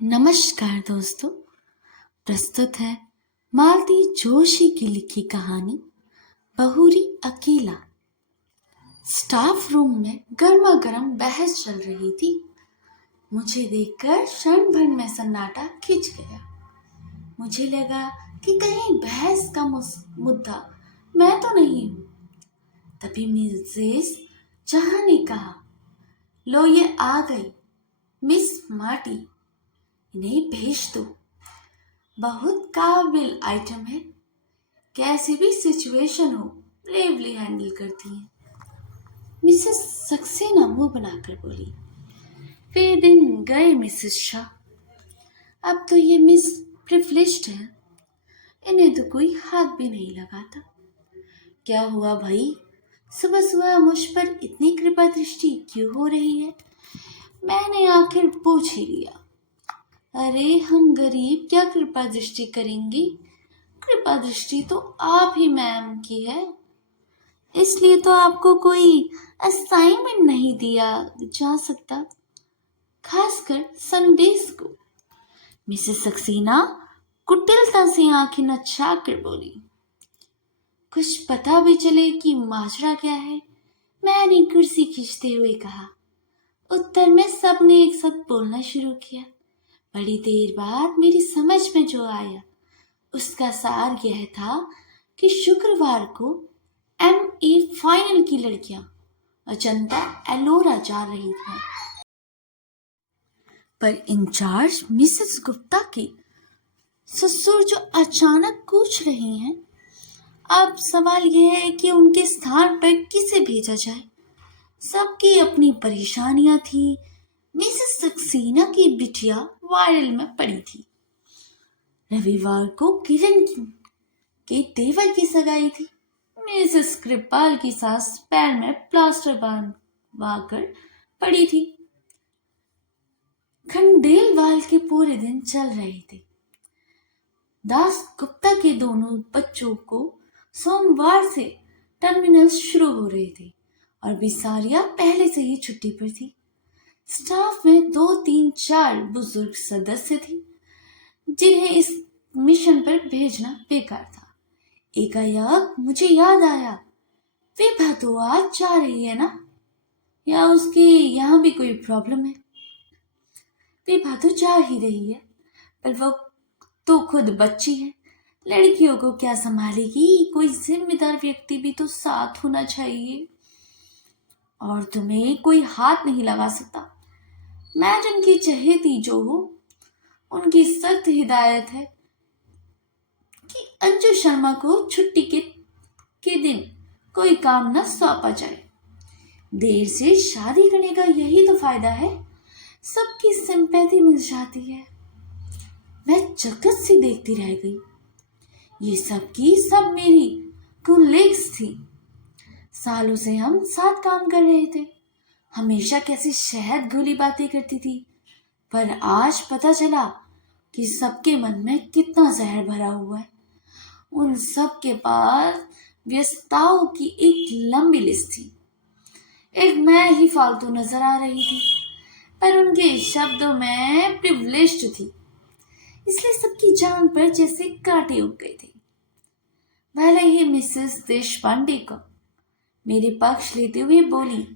नमस्कार दोस्तों। प्रस्तुत है मालती जोशी की लिखी कहानी बहुरी अकेला। स्टाफ रूम में गर्मा गर्म बहस चल रही थी। मुझे देखकर क्षण भर में सन्नाटा खिंच गया। मुझे लगा कि कहीं बहस का मुद्दा मैं तो नहीं हूँ। तभी मिसेस जहाँ ने कहा, लो ये आ गई मिस मार्टी, इन्हें भेज दो। बहुत काबिल आइटम है, कैसी भी सिचुएशन हो ब्रेवली हैंडल करती हैं। मिसेस सक्सेना मुंह बनाकर बोली। वे दिन गए मिसेस शाह, अब तो ये मिस प्रिविलेज्ड है, इन्हें तो कोई हाथ भी नहीं लगाता। क्या हुआ भाई, सुबह सुबह मुझ पर इतनी कृपा दृष्टि क्यों हो रही है? मैंने आखिर पूछ ही लिया। अरे हम गरीब क्या कृपा दृष्टि करेंगी? कृपा दृष्टि तो आप ही मैम की है, इसलिए तो आपको कोई असाइनमेंट नहीं दिया जा सकता, खासकर संडेस को। मिसेस सक्सेना कुटिलता से आंखें नचा कर बोली। कुछ पता भी चले कि माजरा क्या है? मैंने कुर्सी खींचते हुए कहा। उत्तर में सबने एक साथ बोलना शुरू किया। बड़ी देर बाद मेरी समझ में जो आया उसका सार यह था कि शुक्रवार को MA फाइनल की लड़कियां अजंता एलोरा जा रही थीं, पर इंचार्ज मिसेस गुप्ता के ससुर जो अचानक कूच रही हैं। अब सवाल यह है कि उनके स्थान पर किसे भेजा जाए। सबकी अपनी परेशानियां थी। मिसेस सक्सेना की बिटिया वायरल में पड़ी थी। रविवार को किरण के देवर की सगाई थी। मिसेस कृपाल की सास पैर में प्लास्टर बांधकर पड़ी थी। खंडेलवाल के पूरे दिन चल रहे थे। दास गुप्ता के दोनों बच्चों को सोमवार से टर्मिनल शुरू हो रहे थे और बिसारिया पहले से ही छुट्टी पर थी। स्टाफ में 2-3-4 बुजुर्ग सदस्य थे जिन्हें इस मिशन पर भेजना बेकार था। एकाएक मुझे याद आया, विभा तो आज जा रही है ना, या उसके यहाँ भी कोई प्रॉब्लम है? विभा तो जा ही रही है, पर वो तो खुद बच्ची है, लड़कियों को क्या संभालेगी? कोई जिम्मेदार व्यक्ति भी तो साथ होना चाहिए। और तुम्हें कोई हाथ नहीं लगा सकता। मैडम की चहेती जो हो, उनकी सख्त हिदायत है कि अंजू शर्मा को छुट्टी के दिन कोई काम न सौंपा जाए। देर से शादी करने का यही तो फायदा है, सबकी सिंपैथी मिल जाती है। मैं चकत सी देखती रह गई। ये सब की सब मेरी कुलीग्स थी। सालों से हम साथ काम कर रहे थे। हमेशा कैसी शहद घुली बातें करती थी, पर आज पता चला कि सबके मन में कितना जहर भरा हुआ है। उन सब के पास व्यस्तताओं की एक लंबी लिस्ट थी। एक मैं ही फालतू नजर आ रही थी, पर उनके शब्दों में प्रिविलेज्ड थी, इसलिए सबकी जान पर जैसे कांटे उग गए थे। भले ही मिसेस देशपांडे को मेरे पक्ष लेते हुए बोली,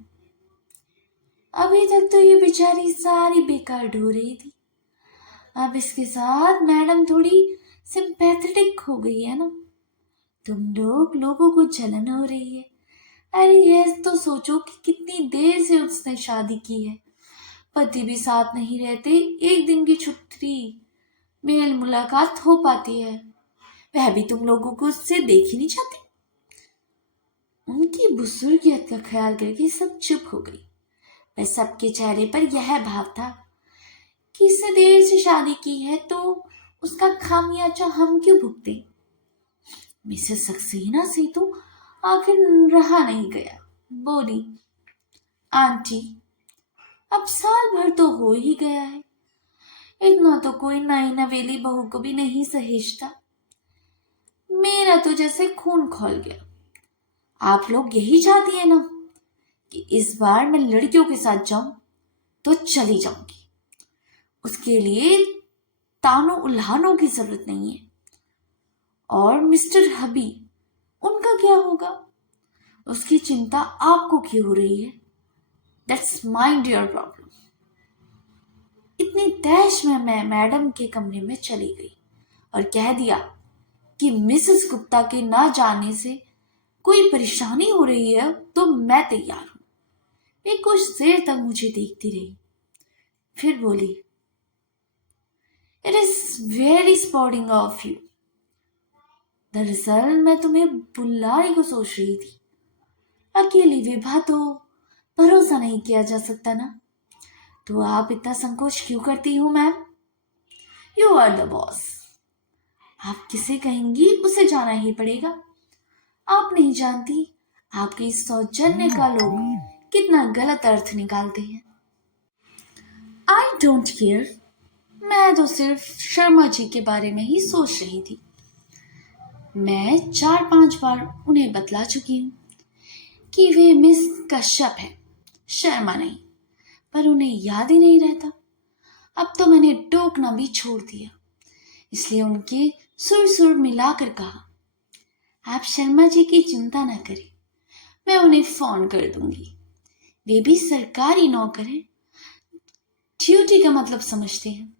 अभी तक तो ये बेचारी सारी बेकार ढो रही थी, अब इसके साथ मैडम थोड़ी सिंपैथेटिक हो गई है ना। तुम लोगों को जलन हो रही है। अरे यह तो सोचो कि कितनी देर से उसने शादी की है, पति भी साथ नहीं रहते, एक दिन की छुट्टी मेल मुलाकात हो पाती है, वह भी तुम लोगों को उससे देख ही नहीं चाहती। उनकी बुजुर्गियत का ख्याल करके सब चुप हो गई। वह सबके चेहरे पर यह भाव था कि इसने देर से शादी की है तो उसका खामियाजा हम क्यों भुगते। मिसेस सक्सेना से तो आखिर रहा नहीं गया, बोली, आंटी अब साल भर तो हो ही गया है, इतना तो कोई नई नवेली बहू को भी नहीं सहेजता। मेरा तो जैसे खून खौल गया। आप लोग यही चाहती है ना कि इस बार मैं लड़कियों के साथ जाऊं, तो चली जाऊंगी। उसके लिए तानों उल्हानों की जरूरत नहीं है। और मिस्टर हबी, उनका क्या होगा? उसकी चिंता आपको क्यों हो रही है? That's my dear problem. इतनी तैश में मैं मैडम के कमरे में चली गई और कह दिया कि मिसेस गुप्ता के ना जाने से कोई परेशानी हो रही है तो मैं तैयार हूं। वे कुछ देर तक मुझे देखती रही, फिर बोली, it is very spotting of you. दरअसल मैं तुम्हें बुलाने को सोच रही थी। अकेली विभा तो भरोसा नहीं किया जा सकता ना, तो आप इतना संकोच क्यों करती हो ma'am? You are the boss. आप किसे कहेंगी उसे जाना ही पड़ेगा। आप नहीं जानती आपके इस सौजन्य का लोग कितना गलत अर्थ निकालते हैं। I don't care. मैं तो सिर्फ शर्मा जी के बारे में ही सोच रही थी। मैं 4-5 बार उन्हें बतला चुकी हूँ कि वे मिस कश्यप है, शर्मा नहीं। पर उन्हें याद ही नहीं रहता। अब तो मैंने टोकना भी छोड़ दिया, इसलिए उनके सुर सुर मिलाकर कहा, आप शर्मा जी की चिंता न करें, मैं उन्हें फोन कर दूंगी। वे भी सरकारी नौकर हैं, ड्यूटी का मतलब समझते हैं।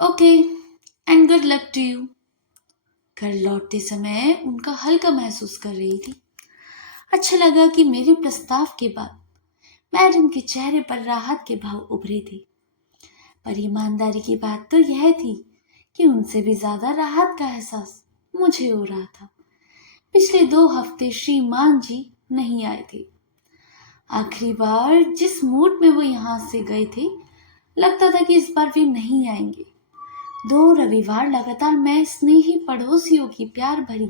Okay, and good luck to you. घर लौटते समय उनका हल्का महसूस कर रही थी। अच्छा लगा कि मेरे प्रस्ताव के बाद मैडम के चेहरे पर राहत के भाव उभरे थे। पर ईमानदारी की बात तो यह थी कि उनसे भी ज्यादा राहत का एहसास मुझे हो रहा था। पिछले 2 हफ्ते श्रीमान जी नहीं आए थे। आखिरी बार जिस मूड में वो यहाँ से गए थे, लगता था कि इस बार वे नहीं आएंगे। 2 रविवार लगातार मैं स्नेही पड़ोसियों की प्यार भरी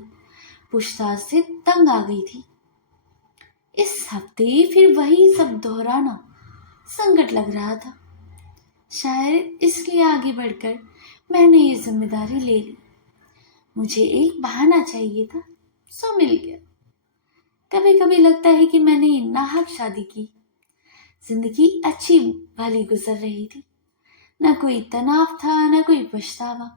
पूछताछ से तंग आ गई थी। इस हफ्ते फिर वही सब दोहराना संकट लग रहा था। शायद इसलिए आगे बढ़कर मैंने ये जिम्मेदारी ले ली। मुझे एक बहाना चाहिए था, सो मिल गया। कभी कभी लगता है कि मैंने नाहक शादी की। जिंदगी अच्छी भली गुजर रही थी, न कोई तनाव था न कोई पछतावा।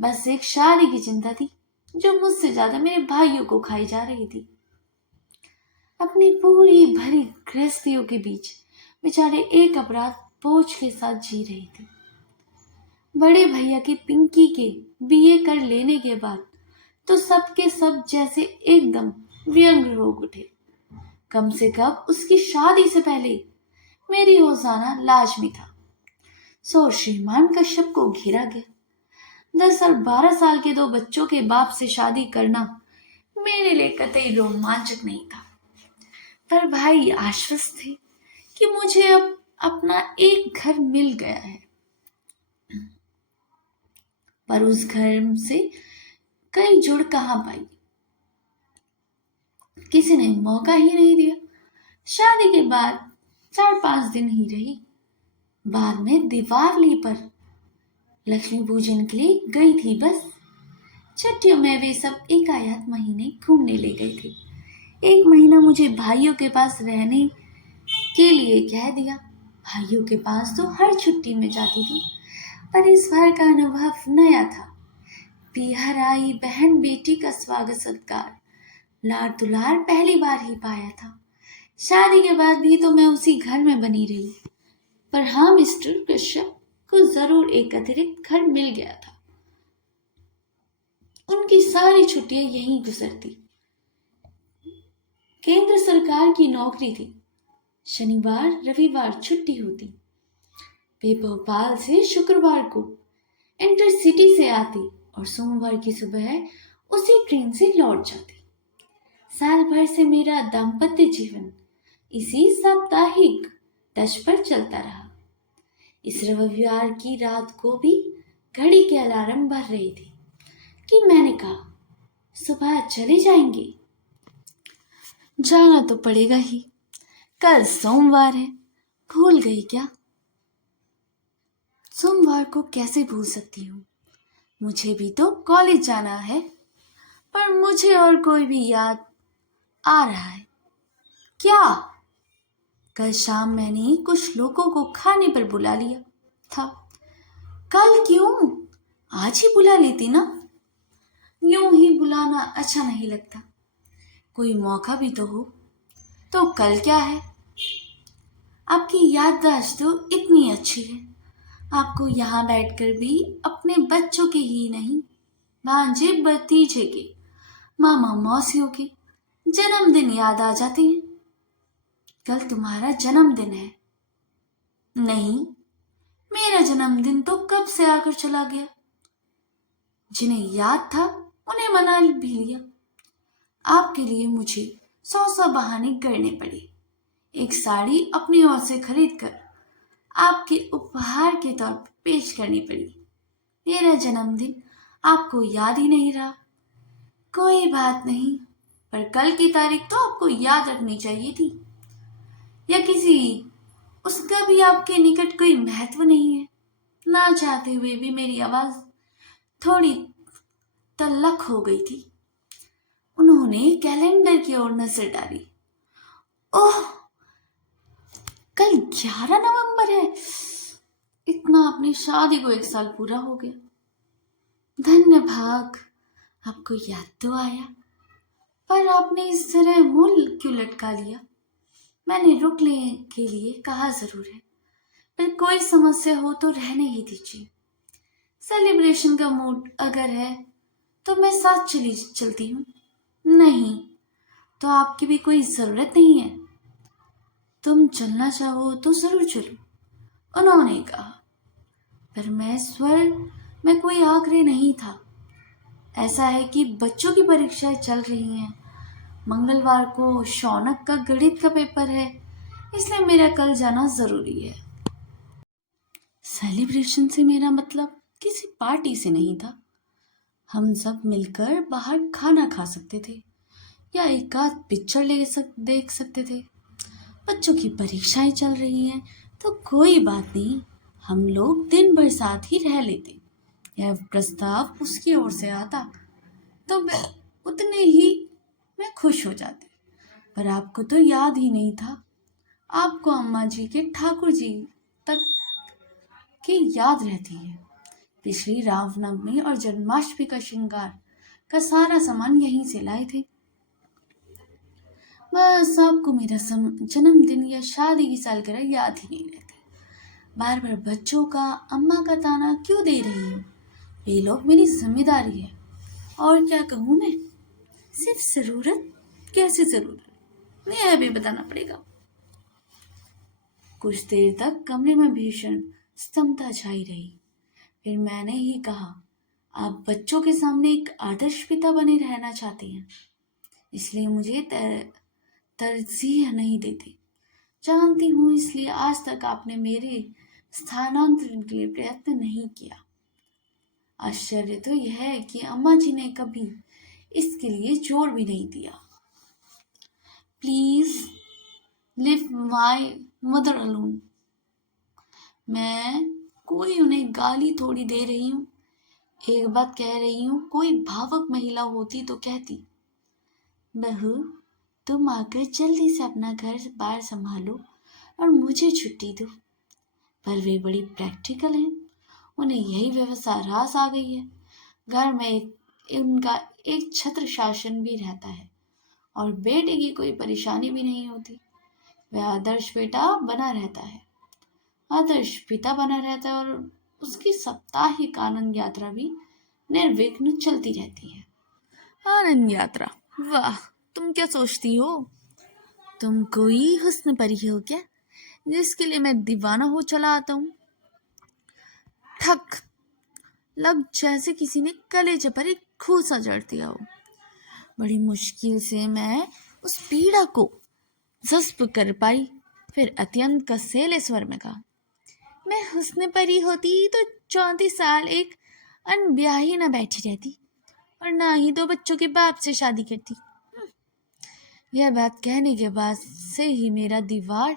बस एक शादी की चिंता थी जो मुझसे ज्यादा मेरे भाइयों को खाई जा रही थी। अपनी पूरी भरी गृहस्थियों के बीच बेचारे एक अपराध बोझ के साथ जी रहे थे। बड़े भैया की पिंकी के बीए कर लेने के बाद तो सबके सब जैसे एकदम व्यंग हो उठे। कम से कम उसकी शादी से पहले मेरी हो जाना लाजमी था। सो श्रीमान कश्यप को घेरा गया। 10 और 12 साल के 2 बच्चों के बाप से शादी करना मेरे लिए कतई रोमांचक नहीं था। पर भाई आश्वस्त थे कि मुझे अब अपना एक घर मिल गया है। पर उस घर से कई जुड़ कहाँ पाई, किसी ने मौका ही नहीं दिया। शादी के बाद 4-5 दिन ही रही। बाद में दिवाली पर लक्ष्मी पूजन के लिए गई थी बस। छुट्टियों में वे सब एकायात महीने घूमने ले गए थे। 1 महीना मुझे भाइयों के पास रहने के लिए कह दिया। भाइयों के पास तो हर छुट्टी में जाती थी, पर इस बार का अनुभव नया था। पीहर आई बहन बेटी का स्वागत सत्कार, लाड़ दुलार पहली बार ही पाया था। शादी के बाद भी तो मैं उसी घर में बनी रही। पर हाँ, मिस्टर कश्यप को जरूर एक अतिरिक्त घर मिल गया था। उनकी सारी छुट्टियां यहीं गुजरती। केंद्र सरकार की नौकरी थी। शनिवार रविवार छुट्टी होती। वे भोपाल से शुक्रवार को इंटरसिटी से आती और सोमवार की सुबह उसी ट्रेन से लौट जाती। साल भर से मेरा दाम्पत्य जीवन इसी साप्ताहिक तर्ज पर चलता रहा। इस रविवार की रात को भी घड़ी के अलार्म भर रही थी कि मैंने कहा, सुबह चले जाएंगे। जाना तो पड़ेगा ही, कल सोमवार है। भूल गई क्या? सोमवार को कैसे भूल सकती हूँ? मुझे भी तो कॉलेज जाना है। पर मुझे और कोई भी याद आ रहा है। क्या? कल शाम मैंने कुछ लोगों को खाने पर बुला लिया। था। कल क्यों, आज ही बुला लेती ना। यूं ही बुलाना अच्छा नहीं लगता, कोई मौका भी तो हो। तो कल क्या है? आपकी याददाश्त तो इतनी अच्छी है, आपको यहाँ बैठकर भी अपने बच्चों के ही नहीं, भांजे भतीजे के, मामा मौसियों के जन्मदिन याद आ जाते हैं। कल तुम्हारा जन्मदिन है। नहीं, मेरा जन्मदिन तो कब से आकर चला गया। जिन्हें याद था उन्हें मना भी लिया। आपके लिए मुझे 100 बहाने करने पड़े। एक साड़ी अपनी ओर से खरीद कर आपके उपहार के तौर पर पेश करनी पड़ी। मेरा जन्मदिन आपको याद ही नहीं रहा। कोई बात नहीं, पर कल की तारीख तो आपको याद रखनी चाहिए थी। या किसी उसका भी आपके निकट कोई महत्व नहीं है। ना चाहते हुए भी मेरी आवाज थोड़ी तल्लख हो गई थी। उन्होंने कैलेंडर की ओर नजर डाली। ओह, कल 11 नवंबर है। इतना अपनी शादी को 1 साल पूरा हो गया। धन्य भाग, आपको याद तो आया, पर आपने इस तरह मुंह क्यों लटका लिया? मैंने रुकने के लिए कहा जरूर है, पर कोई समस्या हो तो रहने ही दीजिए। सेलिब्रेशन का मूड अगर है तो मैं साथ चलती हूँ। नहीं तो आपकी भी कोई जरूरत नहीं है। तुम चलना चाहो तो जरूर चलो, उन्होंने कहा। पर मैं स्वर में कोई आग्रह नहीं था। ऐसा है कि बच्चों की परीक्षाएं चल रही हैं। मंगलवार को शौनक का गणित का पेपर है, इसलिए मेरा कल जाना जरूरी है। सेलिब्रेशन से मेरा मतलब किसी पार्टी से नहीं था। हम सब मिलकर बाहर खाना खा सकते थे या एक आध पिक्चर देख सकते थे। बच्चों की परीक्षाएं चल रही हैं तो कोई बात नहीं, हम लोग दिन भर साथ ही रह लेते। यह प्रस्ताव उसकी ओर से आता तो मैं उतने ही मैं खुश हो जाती। पर आपको तो याद ही नहीं था। आपको अम्मा जी के ठाकुर जी तक की याद रहती है। पिछली रामनवमी और जन्माष्टमी का श्रृंगार का सारा सामान यहीं से लाए थे। बस आपको मेरा जन्मदिन या शादी की सालगिरह याद ही नहीं रहती। बार बार बच्चों का अम्मा का ताना क्यों दे रही हूँ? ये लोग मेरी जिम्मेदारी है। और क्या कहूँ मैं? सिर्फ जरूरत? कैसी जरूरत, यह भी बताना पड़ेगा। कुछ देर तक कमरे में भीषण स्तब्धता छाई रही। फिर मैंने ही कहा, आप बच्चों के सामने एक आदर्श पिता बने रहना चाहते हैं, इसलिए मुझे तरजीह नहीं देते। जानती हूँ, इसलिए आज तक आपने मेरे स्थानांतरण के लिए प्रयत्न नहीं किया। आश्चर्य तो यह है कि अम्मा जी ने कभी इसके लिए जोर भी नहीं दिया। Please live my mother alone. मैं कोई उन्हें गाली थोड़ी दे रही हूँ। एक बात कह रही हूँ, कोई भावुक महिला होती तो कहती, बहू तुम आकर जल्दी से अपना घर बार संभालो और मुझे छुट्टी दो। पर वे बड़ी प्रैक्टिकल हैं, उन्हें यही व्यवस्था रास आ गई है। घर में उनका एक छत्र शासन भी रहता है और बेटे की कोई परेशानी भी नहीं होती। वह आदर्श बेटा बना रहता है, आदर्श पिता बना रहता है, और उसकी साप्ताहिक आनंद यात्रा भी निर्विघ्न चलती रहती है। आनंद यात्रा, वाह, तुम क्या सोचती हो? तुम कोई हुस्न परी हो क्या, जिसके लिए मैं दीवाना हो चला आता हूँ? ठक लग जैसे किसी ने कलेजे पर एक खूसा जड़ दिया हो। बड़ी मुश्किल से मैं उस पीड़ा को जज्ब कर पाई। फिर अत्यंत कसेले स्वर में कहा, मैं हुस्न परी होती तो 34 साल एक अनब्याही न बैठी रहती और ना ही 2 बच्चों के बाप से शादी करती। यह बात कहने के बाद से ही मेरा दीवार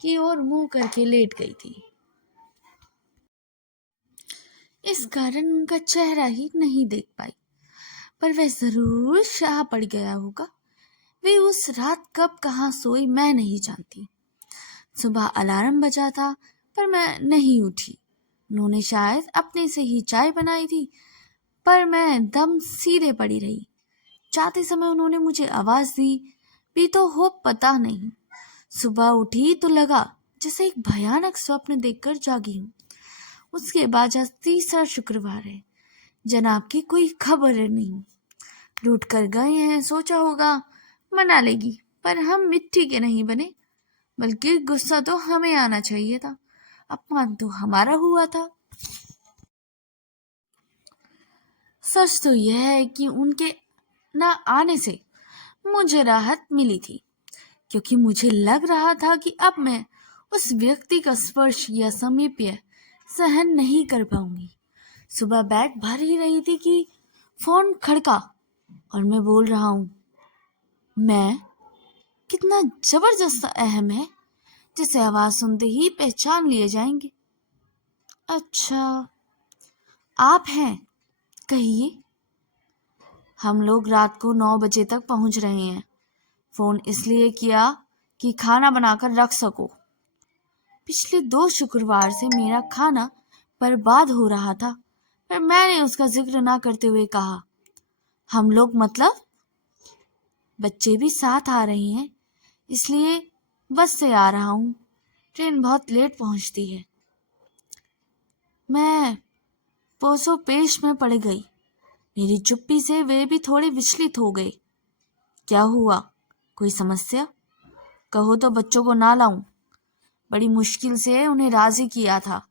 की ओर मुंह करके लेट गई थी। इस कारण उनका चेहरा ही नहीं देख पाई, पर वह जरूर शाह पड़ गया होगा। वे उस रात कब कहाँ सोई मैं नहीं जानती। सुबह अलार्म बजा था पर मैं नहीं उठी। उन्होंने शायद अपने से ही चाय बनाई थी, पर मैं दम सीधे पड़ी रही। जाते समय उन्होंने मुझे आवाज दी भी तो हो पता नहीं। सुबह उठी तो लगा जैसे एक भयानक स्वप्न देखकर जागी हूँ। उसके बाद आज तीसरा शुक्रवार है, जनाब की कोई खबर नहीं। रूठ कर गए हैं, सोचा होगा मना लेगी, पर हम मिट्टी के नहीं बने, बल्कि गुस्सा तो हमें आना चाहिए था। अपमान तो हमारा हुआ था। सच तो यह है कि उनके न आने से मुझे राहत मिली थी, क्योंकि मुझे लग रहा था कि अब मैं उस व्यक्ति का स्पर्श या समीप्य सहन नहीं कर पाऊंगी। सुबह बैग भर ही रही थी कि फोन खड़का और मैं बोल रहा हूँ, मैं कितना जबरदस्त अहम है जिसे आवाज सुनते ही पहचान लिए जाएंगे। अच्छा, आप हैं, कहिए। हम लोग रात को 9 बजे तक पहुंच रहे हैं। फोन इसलिए किया कि खाना बनाकर रख सको। पिछले 2 शुक्रवार से मेरा खाना बर्बाद हो रहा था, पर मैंने उसका जिक्र ना करते हुए कहा, हम लोग मतलब बच्चे भी साथ आ रहे हैं, इसलिए बस से आ रहा हूँ। ट्रेन बहुत लेट पहुंचती है। मैं पोसो पेश में पड़ गई। मेरी चुप्पी से वे भी थोड़े विचलित हो गए। क्या हुआ, कोई समस्या? कहो तो बच्चों को ना लाऊं। बड़ी मुश्किल से उन्हें राजी किया था।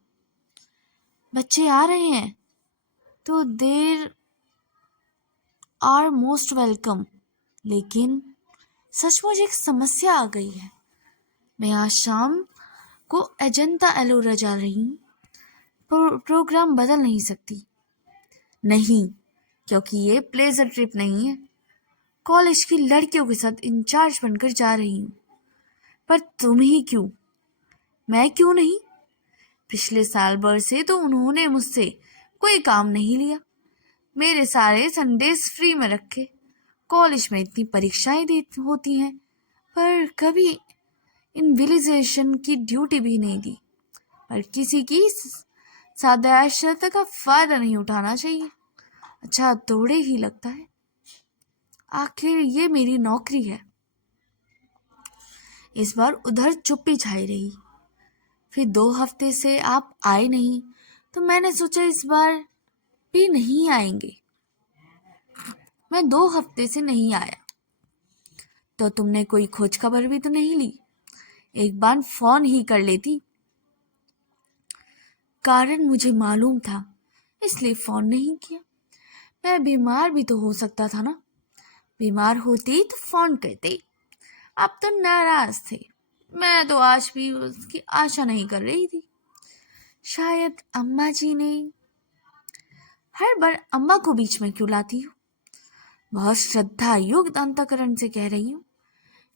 बच्चे आ रहे हैं तो देर आर मोस्ट वेलकम, लेकिन सचमुच एक समस्या आ गई है। मैं आज शाम को अजंता एलोरा जा रही हूँ। प्रोग्राम बदल नहीं सकती। नहीं, क्योंकि ये प्लेजर ट्रिप नहीं है। कॉलेज की लड़कियों के साथ इंचार्ज बनकर जा रही हूँ। पर तुम ही क्यों? मैं क्यों नहीं? पिछले साल भर से तो उन्होंने मुझसे कोई काम नहीं लिया। मेरे सारे संडेज फ्री में रखे। कॉलेज में इतनी परीक्षाएं होती हैं, पर कभी इनविजिलेशन की ड्यूटी भी नहीं दी। पर किसी की सादाशत का फायदा नहीं उठाना चाहिए। अच्छा थोड़े ही लगता है। आखिर ये मेरी नौकरी है। इस बार उधर चुप्पी छाई रही। फिर 2 हफ्ते से आप आए नहीं, तो मैंने सोचा इस बार भी नहीं आएंगे। मैं 2 हफ्ते से नहीं आया, तो तुमने कोई खोज खबर भी तो नहीं ली। एक बार फोन ही कर लेती। कारण मुझे मालूम था, इसलिए फोन नहीं किया। मैं बीमार भी तो हो सकता था ना। बीमार होती तो फोन करते। आप तो नाराज थे। मैं तो आज भी उसकी आशा नहीं कर रही थी। शायद अम्मा जी ने। हर बार अम्मा को बीच में क्यों लाती हूँ? बहुत श्रद्धा युक्त अंतकरण से कह रही हूँ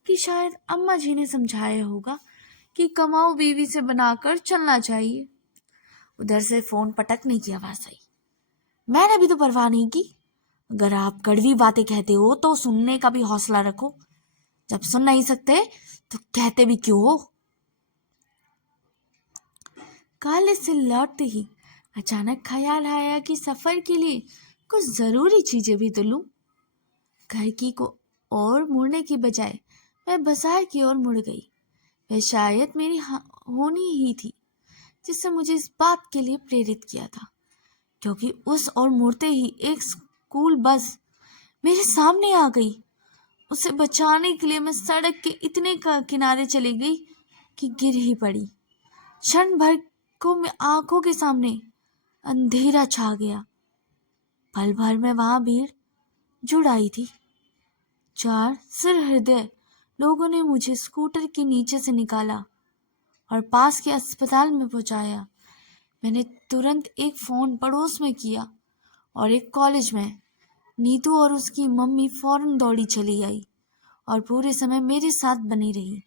कि शायद अम्मा जी ने समझाया होगा कि कमाऊ बीवी से बनाकर चलना चाहिए। उधर से फोन पटकने की आवाज आई। मैंने भी तो परवाह नहीं की। अगर आप कड़वी बातें कहते हो तो सुनने का भी हौसला रखो। जब सुन नहीं सकते तो कहते भी क्यों हो? कॉलेज से लौटते ही अचानक ख्याल आया कि सफर के लिए कुछ जरूरी चीजें भी तो लूं। घर की को और मुड़ने की बजाय मैं बाजार की ओर मुड़ गई। वह शायद मेरी होनी ही थी जिससे मुझे इस बात के लिए प्रेरित किया था, क्योंकि उस ओर मुड़ते ही एक स्कूल बस मेरे सामने आ गई। उसे बचाने के लिए मैं सड़क के इतने किनारे चली गई कि गिर ही पड़ी। क्षण भर को मैं आंखों के सामने अंधेरा छा गया। पल भर में वहां भीड़ जुड़ आई थी। 4 सिर हृदय लोगों ने मुझे स्कूटर के नीचे से निकाला और पास के अस्पताल में पहुंचाया। मैंने तुरंत एक फोन पड़ोस में किया और एक कॉलेज में। नीतू और उसकी मम्मी फौरन दौड़ी चली आई और पूरे समय मेरे साथ बनी रही।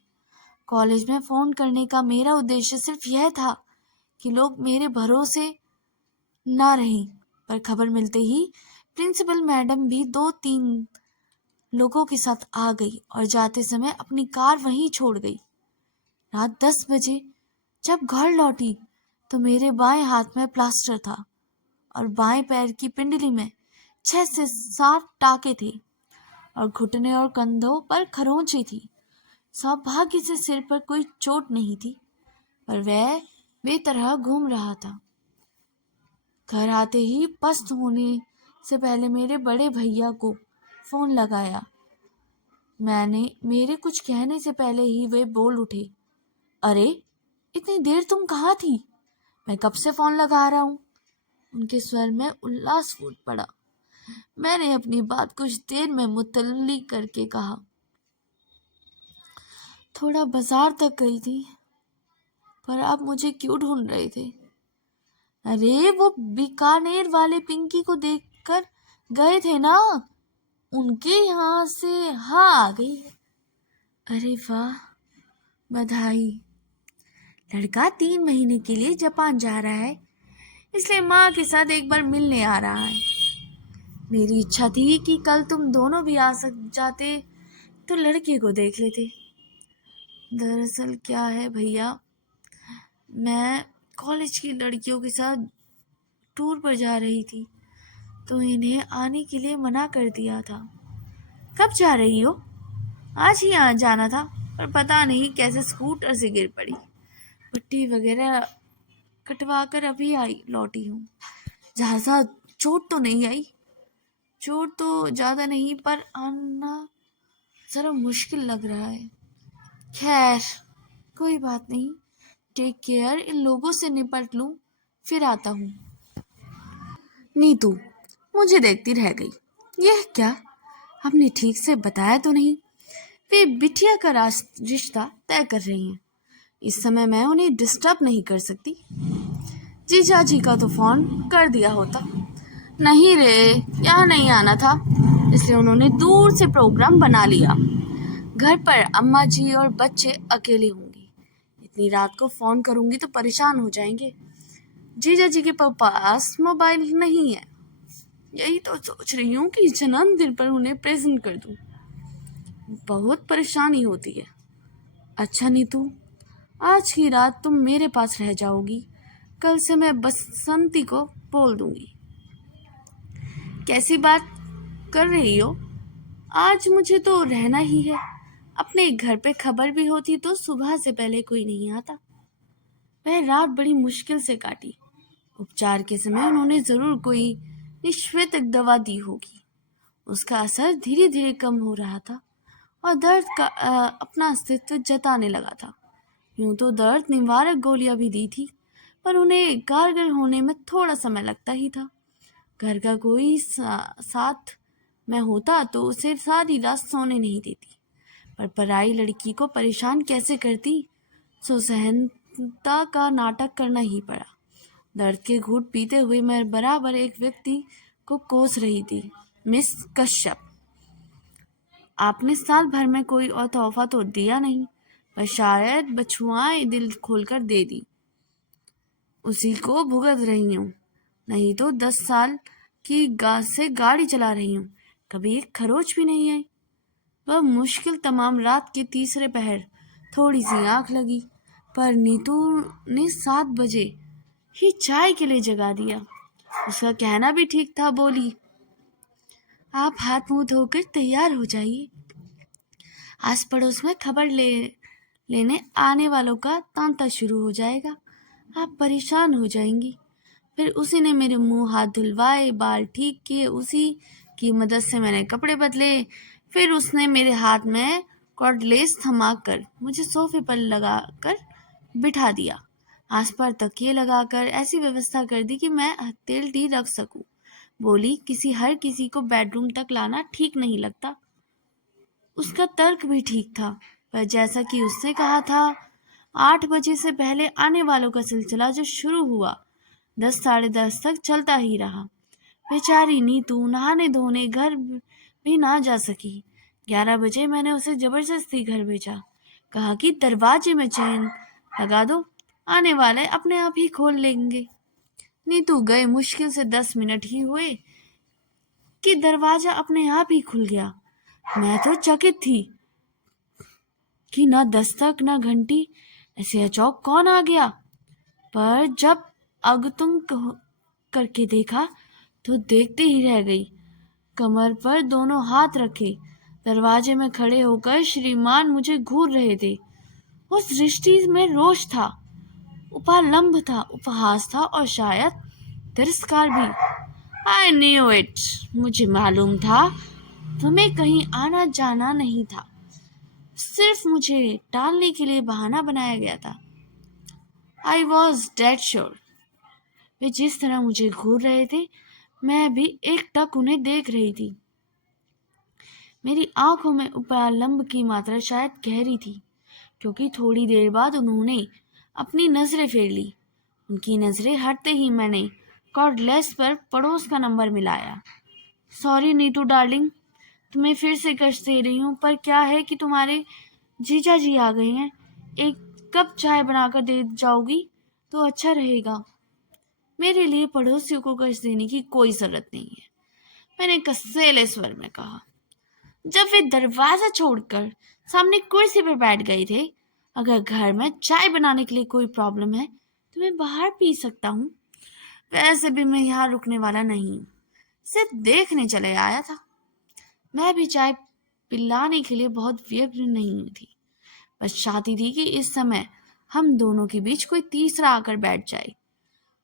कॉलेज में फोन करने का मेरा उद्देश्य सिर्फ यह था कि लोग मेरे भरोसे ना रहें, पर खबर मिलते ही प्रिंसिपल मैडम भी 2-3 लोगों के साथ आ गई और जाते समय अपनी कार वहीं छोड़ गई। रात 10 बजे जब घर लौटी तो मेरे बाएं हाथ में प्लास्टर था और बाएं पैर की पिंडली में 6 से 7 टाके थे और घुटने और कंधों पर खरोंची थी। सौभाग्य से सिर पर कोई चोट नहीं थी, पर वह बेतरह घूम रहा था। घर आते ही पस्त होने से पहले मेरे बड़े भैया को फोन लगाया। मेरे कुछ कहने से पहले ही वे बोल उठे, अरे इतनी देर तुम कहाँ थी? मैं कब से फोन लगा रहा हूँ। उनके स्वर में उल्लास फूट पड़ा। मैंने अपनी बात कुछ देर में मुतल्ली करके कहा, थोड़ा बाजार तक गई थी। पर आप मुझे क्यों ढूंढ रहे थे? अरे वो बीकानेर वाले पिंकी को देखकर गए थे ना, उनके यहाँ से हाँ आ गई। अरे वाह, बधाई। लड़का 3 महीने के लिए जापान जा रहा है, इसलिए माँ के साथ एक बार मिलने आ रहा है। मेरी इच्छा थी कि कल तुम दोनों भी आ जाते तो लड़के को देख लेते। दरअसल क्या है भैया, मैं कॉलेज की लड़कियों के साथ टूर पर जा रही थी, तो इन्हें आने के लिए मना कर दिया था। कब जा रही हो? आज ही जाना था, पर पता नहीं कैसे स्कूटर से गिर पड़ी। पट्टी वगैरह कटवा कर अभी लौटी हूँ। ज्यादा चोट तो नहीं आई? चोट तो ज्यादा नहीं, पर आना जरा मुश्किल लग रहा है। खैर कोई बात नहीं, टेक केयर। इन लोगों से निपट लूं, फिर आता हूँ। नीतू मुझे देखती रह गई। यह क्या, आपने ठीक से बताया तो नहीं? वे बिटिया का रिश्ता तय कर रही हैं। इस समय मैं उन्हें डिस्टर्ब नहीं कर सकती। जीजा जी का तो फोन कर दिया होता। नहीं रे, यहाँ नहीं आना था, इसलिए उन्होंने दूर से प्रोग्राम बना लिया। घर पर अम्मा जी और बच्चे अकेले होंगे। इतनी रात को फोन करूंगी तो परेशान हो जाएंगे। जीजा जी के पास मोबाइल नहीं है। यही तो सोच रही हूँ कि जन्मदिन पर उन्हें प्रेजेंट कर दूं। बहुत परेशानी होती है। अच्छा नीतू, आज की रात तुम मेरे पास रह जाओगी। कल से मैं बसंती को बोल दूंगी। कैसी बात कर रही हो? आज मुझे तो रहना ही है। अपने घर पे खबर भी होती तो सुबह से पहले कोई नहीं आता। वह रात बड़ी मुश्किल से काटी। उपचार के समय उन्होंने जरूर कोई निश्वेतक दवा दी होगी। उसका असर धीरे धीरे कम हो रहा था और दर्द का अपना अस्तित्व जताने लगा था। यूं तो दर्द निवारक गोलियां भी दी थी, पर उन्हें कारगर होने में थोड़ा समय लगता ही था। घर का कोई साथ में होता तो उसे सारी रात सोने नहीं देती, पर पराई लड़की को परेशान कैसे करती, सो सहनता का नाटक करना ही पड़ा। दर्द के घूंट पीते हुए मैं बराबर एक व्यक्ति को कोस रही थी। मिस कश्यप, आपने साल भर में कोई और तोहफा तो दिया नहीं, पर शायद बछुआएं दिल खोलकर दे दी। उसी को भुगत रही हूँ। नहीं तो 10 साल की से गाड़ी चला रही हूँ, कभी एक खरोच भी नहीं आई। वह मुश्किल तमाम रात के तीसरे पहर थोड़ी सी आंख लगी, पर नीतू ने 7 बजे ही चाय के लिए जगा दिया। उसका कहना भी ठीक था। बोली, आप हाथ मुंह धोकर तैयार हो जाइए। आस पड़ोस में खबर लेने आने वालों का तांता शुरू हो जाएगा। आप परेशान हो जाएंगी। फिर उसी ने मेरे मुंह हाथ धुलवाए, बाल ठीक किए, उसी की मदद से मैंने कपड़े बदले। फिर उसने मेरे हाथ में कॉर्डलेस थमा कर मुझे सोफे पर लगाकर बिठा दिया। आस पर तकिए लगाकर ऐसी व्यवस्था कर दी कि मैं हथेली रख सकूं। बोली, हर किसी को बेडरूम तक लाना ठीक नहीं लगता। उसका तर्क भी ठीक था, पर जैसा कि उसने कहा था, 8 बजे से पहले आने वालों का सिलसिला जो शुरू हुआ 10 साढ़े 10 तक चलता ही रहा। बेचारी नीतू नहाने धोने घर भी ना जा सकी। 11 बजे मैंने उसे जबरदस्ती घर भेजा। कहा कि दरवाजे में चेन लगा दो, आने वाले अपने आप ही खोल लेंगे। नीतू गए मुश्किल से 10 मिनट ही हुए कि दरवाजा अपने आप ही खुल गया। मैं तो चकित थी कि ना दस्तक ना घंटी, ऐसे अचौक कौन आ गया। पर जब अगतुम करके देखा तो देखते ही रह गई। कमर पर दोनों हाथ रखे दरवाजे में खड़े होकर श्रीमान मुझे घूर रहे थे। उस दृष्टि में रोष था, उपालंब था, उपहास था और शायद तिरस्कार भी। आई न्यू इट, मुझे मालूम था तुम्हें कहीं आना जाना नहीं था, सिर्फ मुझे टालने के लिए बहाना बनाया गया था। I was dead sure. वे जिस तरह मुझे घूर रहे थे, मैं भी एकटक उन्हें देख रही थी। मेरी आंखों में उपालंब की मात्रा शायद गहरी थी, क्योंकि थोड़ी देर बाद उन्होंने अपनी नजरें फेर ली। उनकी नजरें हटते ही मैंने कॉर्डलेस पर पड़ोस का नंबर मिलाया। सॉरी नीतू डार्लिंग, तुम्हें फिर से कष्ट दे रही हूँ, पर क्या है कि तुम्हारे जीजा जी आ गए हैं। एक कप चाय बनाकर दे जाओगी तो अच्छा रहेगा। मेरे लिए पड़ोसियों को कष्ट देने की कोई जरूरत नहीं है, मैंने कसेले स्वर में कहा। जब वे दरवाजा छोड़कर सामने कुर्सी पर बैठ गए थे, अगर घर में चाय बनाने के लिए कोई प्रॉब्लम है तो मैं बाहर पी सकता हूँ। वैसे भी मैं यहाँ रुकने वाला नहीं हूँ, सिर्फ देखने चले आया था। मैं भी चाय पिलाने के लिए बहुत व्यग्र नहीं थी, बस चाहती थी कि इस समय हम दोनों के बीच कोई तीसरा आकर बैठ जाए।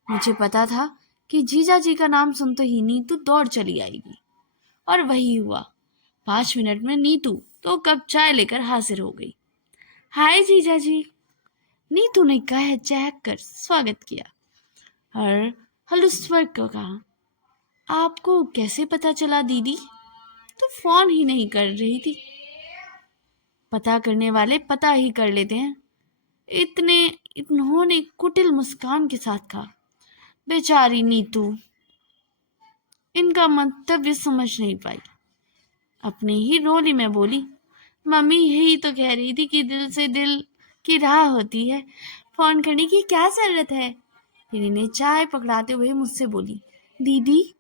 मुझे पता था कि जीजा जी का नाम सुनते ही नीतू दौड़ चली आएगी, और वही हुआ। 5 मिनट में नीतू 2 कप चाय लेकर हाजिर हो गई। हाय जीजा जी, नीतू ने कह चहक कर स्वागत किया और हलुस्वर को कहा, आपको कैसे पता चला दीदी? तो फोन ही नहीं कर रही थी। पता करने वाले पता ही कर लेते हैं, इन्होंने कुटिल मुस्कान के साथ कहा। बेचारी नीतू इनका मंतव्य समझ नहीं पाई। अपनी ही रोली में बोली, मम्मी यही तो कह रही थी कि दिल से दिल की राह होती है, फोन करने की क्या जरूरत है। फिर इन्हें चाय पकड़ाते हुए मुझसे बोली, दीदी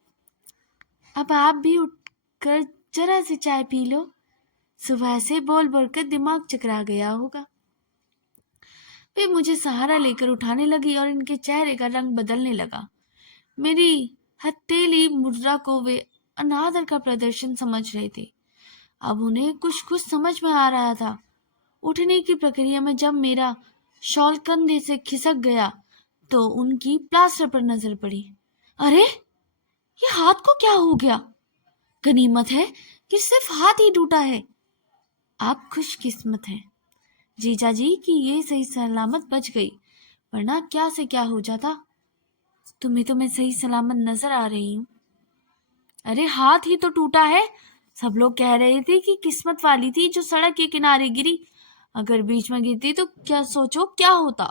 अब आप भी उठकर जरा सी चाय पी लो, सुबह से बोल बोल कर दिमाग चकरा गया होगा। वे मुझे सहारा लेकर उठाने लगी और इनके चेहरे का रंग बदलने लगा। मेरी हथेली मुद्रा को वे अनादर का प्रदर्शन समझ रहे थे। अब उन्हें कुछ कुछ समझ में आ रहा था। उठने की प्रक्रिया में जब मेरा शॉल कंधे से खिसक गया तो उनकी प्लास्टर पर नजर पड़ी। अरे ये हाथ को क्या हो गया? गनीमत है कि सिर्फ हाथ ही टूटा है। आप खुशकिस्मत हैं जीजा जी कि ये सही सलामत बच गई, वरना क्या से क्या हो जाता। तुम्हें तो मैं सही सलामत नजर आ रही हूँ। अरे हाथ ही तो टूटा है। सब लोग कह रहे थे कि किस्मत वाली थी जो सड़क के किनारे गिरी, अगर बीच में गिरती तो क्या सोचो क्या होता।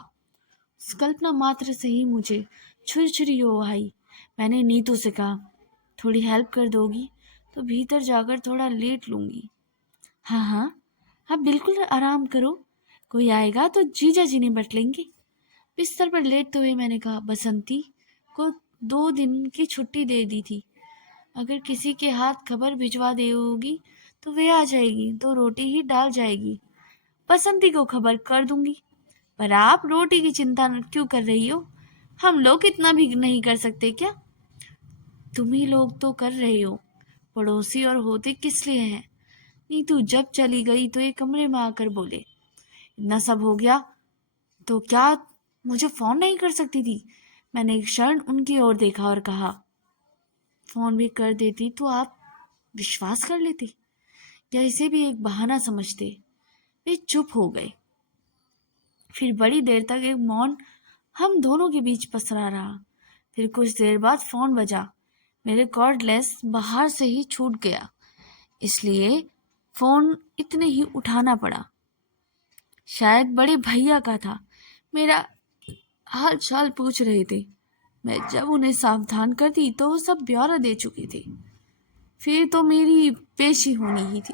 उस कल्पना मात्र से ही मुझे छुरछुरी हो आई। मैंने नीतू से कहा, थोड़ी हेल्प कर दोगी तो भीतर जाकर थोड़ा लेट लूंगी। हाँ हाँ, आप बिल्कुल आराम करो, कोई आएगा तो जीजा जी निपट लेंगे। बिस्तर पर लेटते हुए मैंने कहा, बसंती को 2 दिन की छुट्टी दे दी थी, अगर किसी के हाथ खबर भिजवा दे होगी तो वे आ जाएगी तो रोटी ही डाल जाएगी। बसंती को खबर कर दूंगी। पर आप रोटी की चिंता क्यों कर रही हो? हम लोग इतना भी नहीं कर सकते क्या? तुम ही लोग तो कर रहे हो, पड़ोसी और होते किस लिए हैं? नीतू जब चली गई तो एक कमरे में आकर बोले, इतना सब हो गया तो क्या मुझे फोन नहीं कर सकती थी? मैंने एक क्षण उनकी ओर देखा और कहा, फोन भी कर देती तो आप विश्वास कर लेते या इसे भी एक बहाना समझते। वे चुप हो गए। फिर बड़ी देर तक एक मौन हम दोनों के बीच पसरा रहा। फिर कुछ देर बाद फोन बजा। मेरे कॉर्डलेस बाहर से ही छूट गया, इसलिए फोन इतने ही उठाना पड़ा। शायद बड़े भैया का था। मेरा हाल चाल पूछ रहे थे। मैं जब उन्हें सावधान कर दी तो वो सब ब्यौरा दे चुके थे। फिर तो मेरी पेशी होनी ही थी।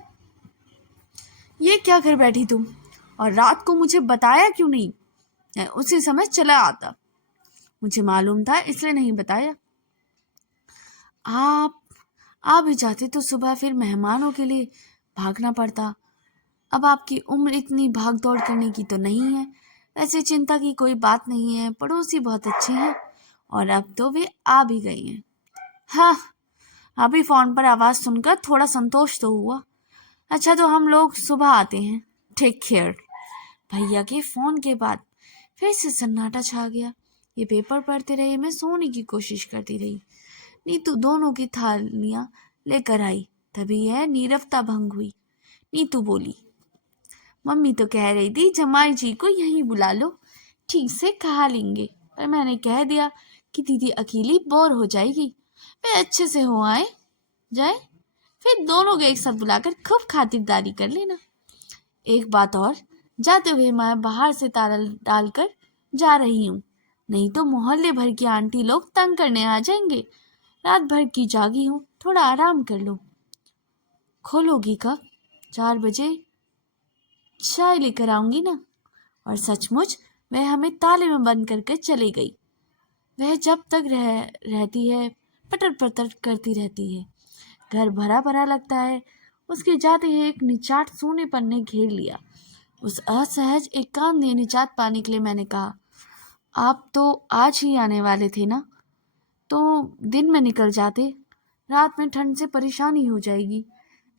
ये क्या कर बैठी तुम, और रात को मुझे बताया क्यों नहीं? मैं उसी समय चला आता। मुझे मालूम था इसलिए नहीं बताया। आप आ भी जाते तो सुबह फिर मेहमानों के लिए भागना पड़ता। अब आपकी उम्र इतनी भाग दौड़ करने की तो नहीं है। वैसे चिंता की कोई बात नहीं है, पड़ोसी बहुत अच्छे हैं और अब तो वे आ भी गई हैं। हाँ, अभी फोन पर आवाज सुनकर थोड़ा संतोष तो हुआ। अच्छा, तो हम लोग सुबह आते हैं। Take care. भैया के फोन के बाद फिर से सन्नाटा छा गया। ये पेपर पढ़ते रहे, मैं सोने की कोशिश करती रही। नीतू दोनों की थालियां लेकर आई। तभी यह नीरवता भंग हुई। नीतू बोली, मम्मी तो कह रही थी जमाई जी को यहीं बुला लो, ठीक से खा लेंगे, पर मैंने कह दिया कि दीदी अकेली बोर हो जाएगी, वे अच्छे से हो आए जाए, फिर दोनों को एक साथ बुलाकर खूब खातिरदारी कर लेना। एक बात और, जाते हुए मैं बाहर से ताला डालकर जा रही हूँ, नहीं तो मोहल्ले भर की आंटी लोग तंग करने आ जाएंगे। रात भर की जागी हूँ, थोड़ा आराम कर लो। खोलोगी कब? 4 बजे चाय लेकर आऊंगी ना। और सचमुच वह हमें ताले में बंद करके चली गई। वह जब तक रहती है पटर पटर करती रहती है। घर भरा भरा लगता है। उसके जाते ही एक निचाट सूनेपन ने घेर लिया। उस असहज एकांत ने निजात पाने के लिए मैंने कहा, आप तो आज ही आने वाले थे ना, तो दिन में निकल जाते, रात में ठंड से परेशानी हो जाएगी।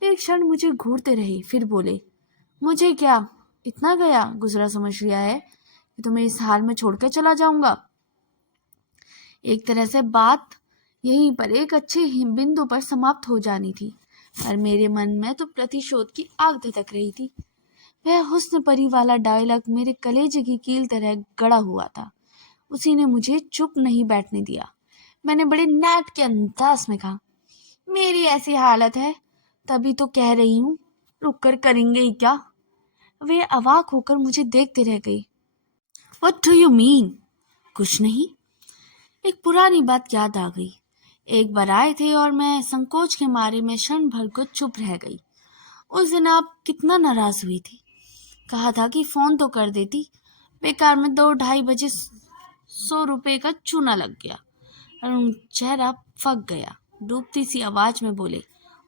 एक क्षण मुझे घूरते रहे, फिर बोले, मुझे क्या इतना गया गुजरा समझ लिया है कि तुम्हें इस हाल में छोड़कर चला जाऊंगा। एक तरह से बात यहीं पर एक अच्छे बिंदु पर समाप्त हो जानी थी, पर मेरे मन में तो प्रतिशोध की आग धधक रही थी। वह हुस्न परी वाला डायलॉग मेरे कलेजे की कील तरह गड़ा हुआ था। उसी ने मुझे चुप नहीं बैठने दिया। मैंने बड़े नाट के अंदाज में कहा, मेरी ऐसी हालत है तभी तो कह रही हूँ, रुक कर करेंगे ही क्या। वे अवाक होकर मुझे देखते रह गई। What do you mean? कुछ नहीं। एक पुरानी बात याद आ गई। एक बार आए थे और मैं संकोच के मारे में क्षण भर को चुप रह गई। उस दिन आप कितना नाराज हुई थी। कहा था कि फोन तो कर देती, बेकार में 2-2:30 बजे 100 रुपए का चूना लग गया। और चेहरा फक गया। डूबती सी आवाज में बोले,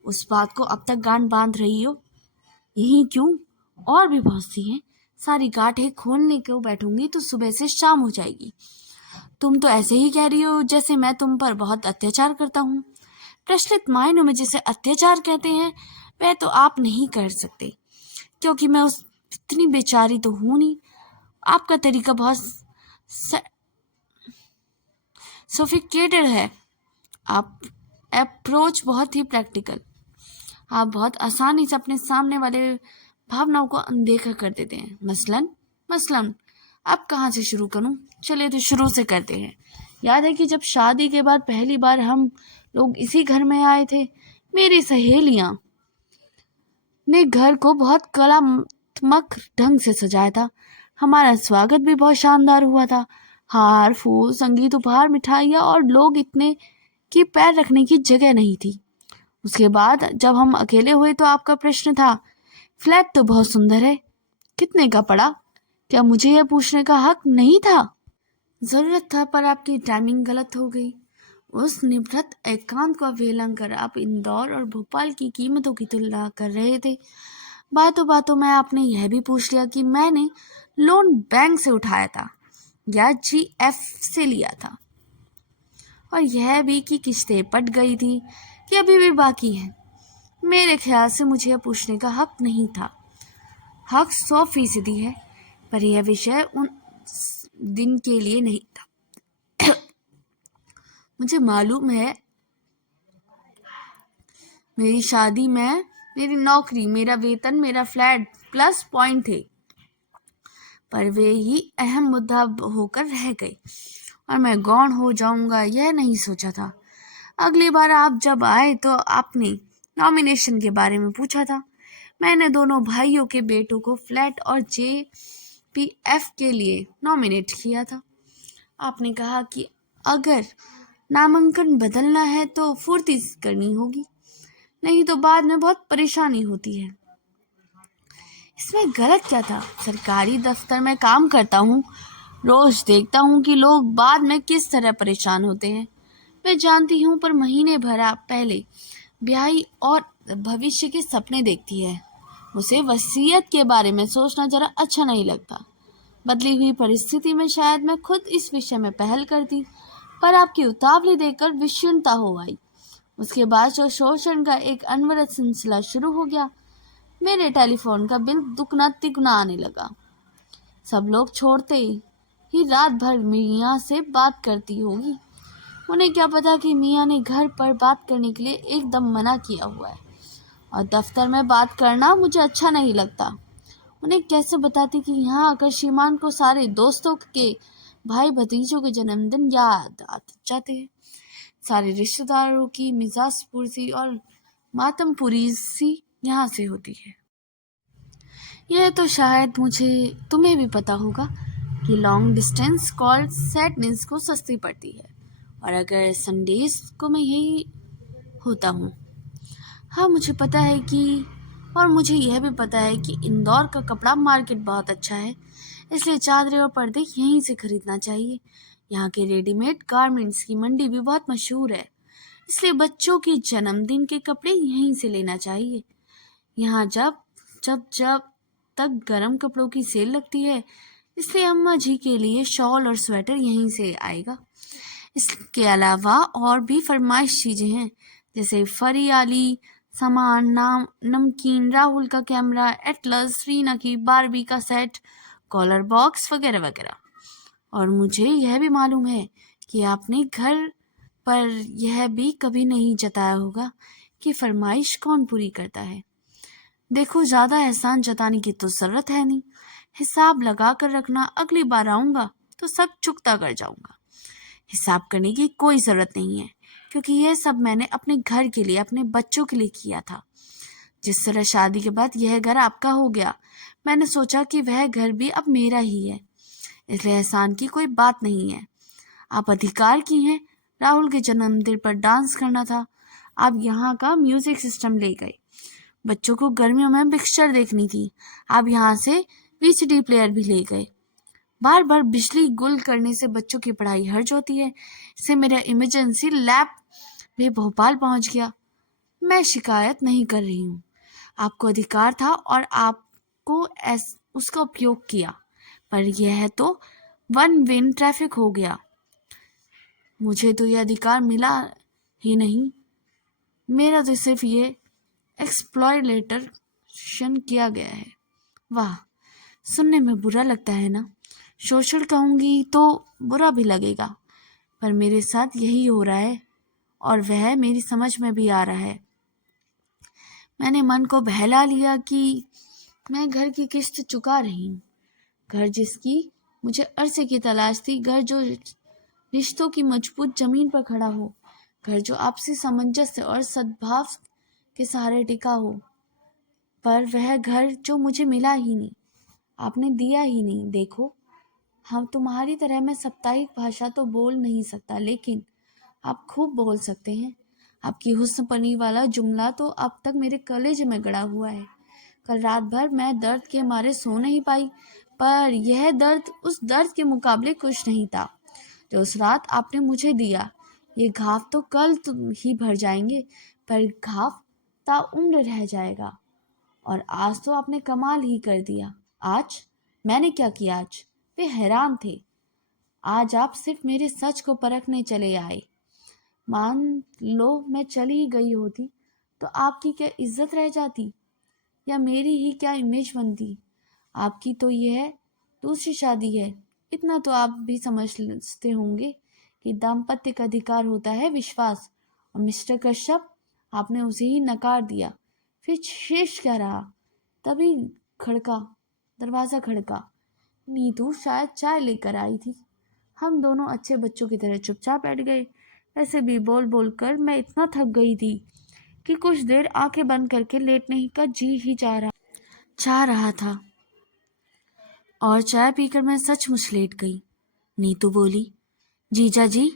उस बात को अब तक गांठ बांध रही हो? यही क्यों, और भी बहुत सी हैं। सारी गांठें खोलने को बैठूंगी तो सुबह से शाम हो जाएगी। तुम तो ऐसे ही कह रही हो जैसे मैं तुम पर बहुत अत्याचार करता हूँ। प्रचलित मायनों में जिसे अत्याचार कहते हैं वह तो आप नहीं कर सकते, क्योंकि मैं उस इतनी बेचारी तो हूं नहीं। आपका तरीका बहुत सोफिस्टिकेटेड है। आप अप्रोच बहुत ही प्रैक्टिकल। आप बहुत आसानी से अपने सामने वाले भावनाओं को अनदेखा कर देते हैं। मसलन अब कहाँ से शुरू करूं? चलिए तो शुरू से करते हैं। याद है कि जब शादी के बाद पहली बार हम लोग इसी घर में आए थे, मेरी सहेलियां ने घर को बहुत कलात्मक ढंग से सजाया था। हमारा स्वागत भी बहुत शानदार हुआ था। हार, फूल, संगीत, उपहार, मिठाइयाँ, और लोग इतने कि पैर रखने की जगह नहीं थी। उसके बाद जब हम अकेले हुए तो आपका प्रश्न था, फ्लैट तो बहुत सुंदर है, कितने का पड़ा? क्या मुझे यह पूछने का हक नहीं था? जरूरत था, पर आपकी टाइमिंग गलत हो गई। उस निभृत एकांत को अवहेलना कर आप इंदौर और भोपाल की कीमतों की तुलना कर रहे थे। बातों बातों में आपने यह भी पूछ लिया कि मैंने लोन बैंक से उठाया था या GF से लिया था, और यह भी कि किस्तें पट गई थी कि अभी भी बाकी है। मेरे ख्याल से मुझे यह पूछने का हक नहीं था। हक 100% है, पर यह विषय उन दिन के लिए नहीं था। मुझे मालूम है, मेरी शादी में मेरी नौकरी, मेरा वेतन, मेरा फ्लैट प्लस पॉइंट थे, पर वे ही अहम मुद्दा होकर रह गए और मैं गौण हो जाऊंगा यह नहीं सोचा था। अगली बार आप जब आए तो आपने नॉमिनेशन के बारे में पूछा था। मैंने दोनों भाइयों के बेटों को फ्लैट और JPF के लिए नॉमिनेट किया था। आपने कहा कि अगर नामांकन बदलना है तो फुर्ती करनी होगी, नहीं तो बाद में बहुत परेशानी होती है। इसमें गलत क्या था? सरकारी दफ्तर में काम करता हूँ, रोज देखता हूँ कि लोग बाद में किस तरह परेशान होते हैं। मैं जानती हूँ, पर महीने भर आप पहले ब्याही और भविष्य के सपने देखती है। उसे वसीयत के बारे में सोचना जरा अच्छा नहीं लगता। बदली हुई परिस्थिति में शायद मैं खुद इस विषय में पहल करती, पर आपकी उतावली देखकर विषण्णता हो आई। उसके बाद शोषण का एक अनवरत सिलसिला शुरू हो गया। मेरे टेलीफोन का बिल दुगना तिगुना आने लगा। सब लोग छोड़ते ही रात भर मियाँ से बात करती होगी। उन्हें क्या पता कि मियाँ ने घर पर बात करने के लिए एकदम मना किया हुआ है और दफ्तर में बात करना मुझे अच्छा नहीं लगता। उन्हें कैसे बताती कि यहाँ आकर श्रीमान को सारे दोस्तों के भाई भतीजों के जन्मदिन याद आ जाते हैं। सारे रिश्तेदारों की मिजाजपुरसी और मातमपुरी सी यहाँ से होती है। यह तो शायद मुझे तुम्हें भी पता होगा कि लॉन्ग डिस्टेंस कॉल सैडनेस को सस्ती पड़ती है, और अगर संडेज को मैं यही होता हूँ। हाँ, मुझे पता है कि, और मुझे यह भी पता है कि इंदौर का कपड़ा मार्केट बहुत अच्छा है, इसलिए चादरें और पर्दे यहीं से खरीदना चाहिए। यहाँ के रेडीमेड गारमेंट्स की मंडी भी बहुत मशहूर है, इसलिए बच्चों के जन्मदिन के कपड़े यहीं से लेना चाहिए। यहाँ जब जब जब तक गर्म कपड़ों की सेल लगती है, इसलिए अम्मा जी के लिए शॉल और स्वेटर यहीं से आएगा। इसके अलावा और भी फरमाइश चीज़ें हैं, जैसे फरियाली सामान, नमकीन, राहुल का कैमरा, एटलस, रीना की बारबी का सेट, कॉलर बॉक्स वगैरह वगैरह। और मुझे यह भी मालूम है कि आपने घर पर यह भी कभी नहीं जताया होगा कि फरमाइश कौन पूरी करता है। देखो, ज़्यादा एहसान जताने की तो ज़रूरत है नहीं। हिसाब लगा कर रखना, अगली बार आऊँगा तो सब चुकता कर जाऊँगा। हिसाब करने की कोई ज़रूरत नहीं है, क्योंकि यह सब मैंने अपने घर के लिए, अपने बच्चों के लिए किया था। जिस तरह शादी के बाद यह घर आपका हो गया, मैंने सोचा कि वह घर भी अब मेरा ही है, इसलिए एहसान की कोई बात नहीं है। आप अधिकार की हैं। राहुल के जन्मदिन पर डांस करना था, आप यहाँ का म्यूजिक सिस्टम ले गए। बच्चों को गर्मियों में पिक्चर देखनी थी, आप यहाँ से वीसीडी प्लेयर भी ले गए। बार बार बिजली गुल करने से बच्चों की पढ़ाई हर्ज होती है, इससे मेरा इमरजेंसी लैब भी भोपाल पहुँच गया। मैं शिकायत नहीं कर रही हूँ, आपको अधिकार था और आपको उसका उपयोग किया, पर यह तो वन वे ट्रैफिक हो गया। मुझे तो यह अधिकार मिला ही नहीं, मेरा तो सिर्फ ये एक्सप्लॉयटेशन किया गया है। वाह, सुनने में बुरा लगता है ना? शोषण कहूँगी तो बुरा भी लगेगा, पर मेरे साथ यही हो रहा है और वह मेरी समझ में भी आ रहा है। मैंने मन को बहला लिया कि मैं घर की किस्त चुका रही हूँ, घर जिसकी मुझे अरसे की तलाश थी, घर जो रिश्तों की मजबूत जमीन पर खड़ा हो, घर जो आपसी सामंजस्य और सद्भाव के सहारे टिका हो। पर वह घर जो मुझे मिला ही नहीं, आपने दिया ही नहीं। देखो, हम तुम्हारी तरह मैं साप्ताहिक भाषा तो बोल नहीं सकता, लेकिन आप खूब बोल सकते हैं। आपकी हुस्न पनी वाला जुमला तो अब तक मेरे कलेजे में गड़ा हुआ है। कल रात भर मैं दर्द के मारे सो नहीं पाई, पर यह दर्द उस दर्द के मुकाबले कुछ नहीं था जो उस रात आपने मुझे दिया। ये घाव तो कल ही भर जाएंगे, पर घाव ताउम्र रह जाएगा। और आज तो आपने कमाल ही कर दिया। आज मैंने क्या किया? आज वे हैरान थे। आज आप सिर्फ मेरे सच को परखने चले आए। मान लो मैं चली गई होती तो आपकी क्या इज्जत रह जाती, या मेरी ही क्या इमेज बनती? आपकी तो यह दूसरी शादी है, इतना तो आप भी समझते होंगे कि दाम्पत्य का अधिकार होता है विश्वास, और मिस्टर कश्यप, आपने उसे ही नकार दिया। फिर शेष क्या रहा? तभी दरवाज़ा खड़का। नीतू शायद चाय लेकर आई थी। हम दोनों अच्छे बच्चों की तरह चुपचाप बैठ गए। ऐसे भी बोल बोल कर मैं इतना थक गई थी कि कुछ देर आंखें बंद करके लेटने का जी ही चाह रहा था, और चाय पीकर मैं सचमुच लेट गई। नीतू बोली, जीजा जी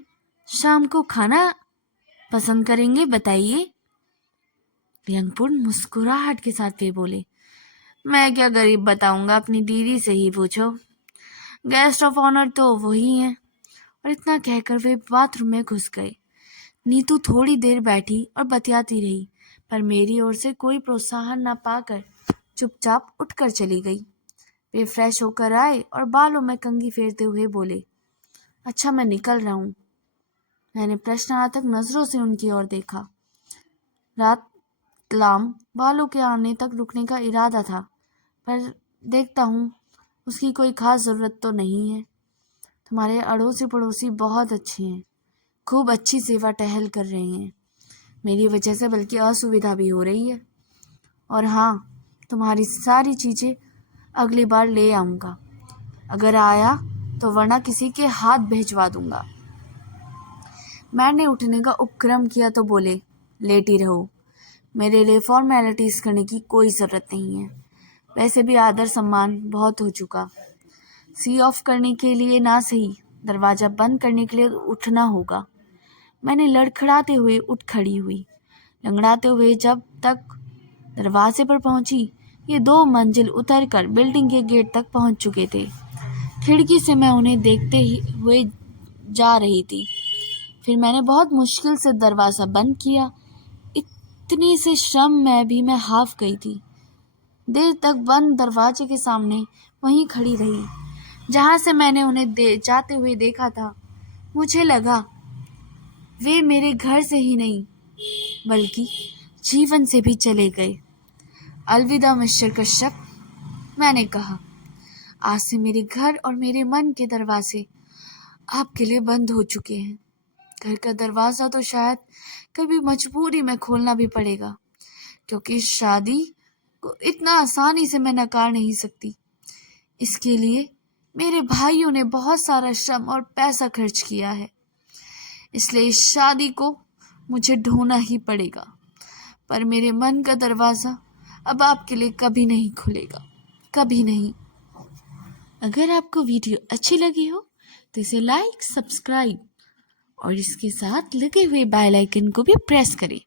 शाम को खाना पसंद करेंगे, बताइए। व्यंगपूर्ण मुस्कुराहट के साथ वे बोले, मैं क्या गरीब बताऊंगा, अपनी दीदी से ही पूछो, गेस्ट ऑफ ऑनर तो वही हैं। और इतना कहकर वे बाथरूम में घुस गए। नीतू थोड़ी देर बैठी और बतियाती रही, पर मेरी ओर से कोई प्रोत्साहन न पाकर चुपचाप उठकर चली गई। वे फ्रेश होकर आए और बालों में कंघी फेरते हुए बोले, अच्छा मैं निकल रहा हूँ। मैंने प्रश्नार्थक नजरों से उनकी ओर देखा। रात कलाम बालों के आने तक रुकने का इरादा था, पर देखता हूँ उसकी कोई खास ज़रूरत तो नहीं है। तुम्हारे अड़ोसी पड़ोसी बहुत अच्छे हैं, खूब अच्छी सेवा टहल कर रहे हैं। मेरी वजह से बल्कि असुविधा भी हो रही है। और हाँ, तुम्हारी सारी चीज़ें अगली बार ले आऊँगा, अगर आया तो, वरना किसी के हाथ भिजवा दूंगा। मैंने उठने का उपक्रम किया तो बोले, लेटी रहो, मेरे लिए फॉर्मेलिटीज़ करने की कोई ज़रूरत नहीं है। वैसे भी आदर सम्मान बहुत हो चुका। सी ऑफ करने के लिए ना सही, दरवाज़ा बंद करने के लिए उठना होगा। मैंने लड़खड़ाते हुए उठ खड़ी हुई। लंगड़ाते हुए जब तक दरवाजे पर पहुंची, ये 2 मंजिल उतरकर बिल्डिंग के गेट तक पहुंच चुके थे। खिड़की से मैं उन्हें देखते हुए जा रही थी। फिर मैंने बहुत मुश्किल से दरवाज़ा बंद किया। इतनी से श्रम में भी मैं हाफ गई थी। देर तक बंद दरवाजे के सामने वहीं खड़ी रही, जहाँ से मैंने उन्हें जाते हुए देखा था। मुझे लगा वे मेरे घर से ही नहीं, बल्कि जीवन से भी चले गए। अलविदा मिस्टर कश्यप, मैंने कहा। आज से मेरे घर और मेरे मन के दरवाजे आपके लिए बंद हो चुके हैं। घर का दरवाज़ा तो शायद कभी मजबूरी में खोलना भी पड़ेगा, क्योंकि शादी को इतना आसानी से मैं नकार नहीं सकती। इसके लिए मेरे भाइयों ने बहुत सारा श्रम और पैसा खर्च किया है, इसलिए इस शादी को मुझे ढोना ही पड़ेगा। पर मेरे मन का दरवाज़ा अब आपके लिए कभी नहीं खुलेगा, कभी नहीं। अगर आपको वीडियो अच्छी लगी हो तो इसे लाइक, सब्सक्राइब और इसके साथ लगे हुए बेल आइकन को भी प्रेस करें,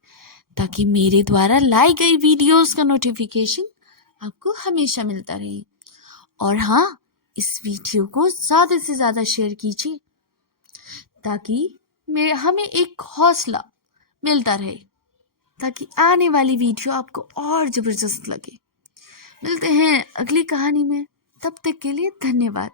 ताकि मेरे द्वारा लाई गई वीडियोस का नोटिफिकेशन आपको हमेशा मिलता रहे। और हाँ, इस वीडियो को ज़्यादा से ज़्यादा शेयर कीजिए, ताकि हमें एक हौसला मिलता रहे, ताकि आने वाली वीडियो आपको और ज़बरदस्त लगे। मिलते हैं अगली कहानी में, तब तक के लिए धन्यवाद।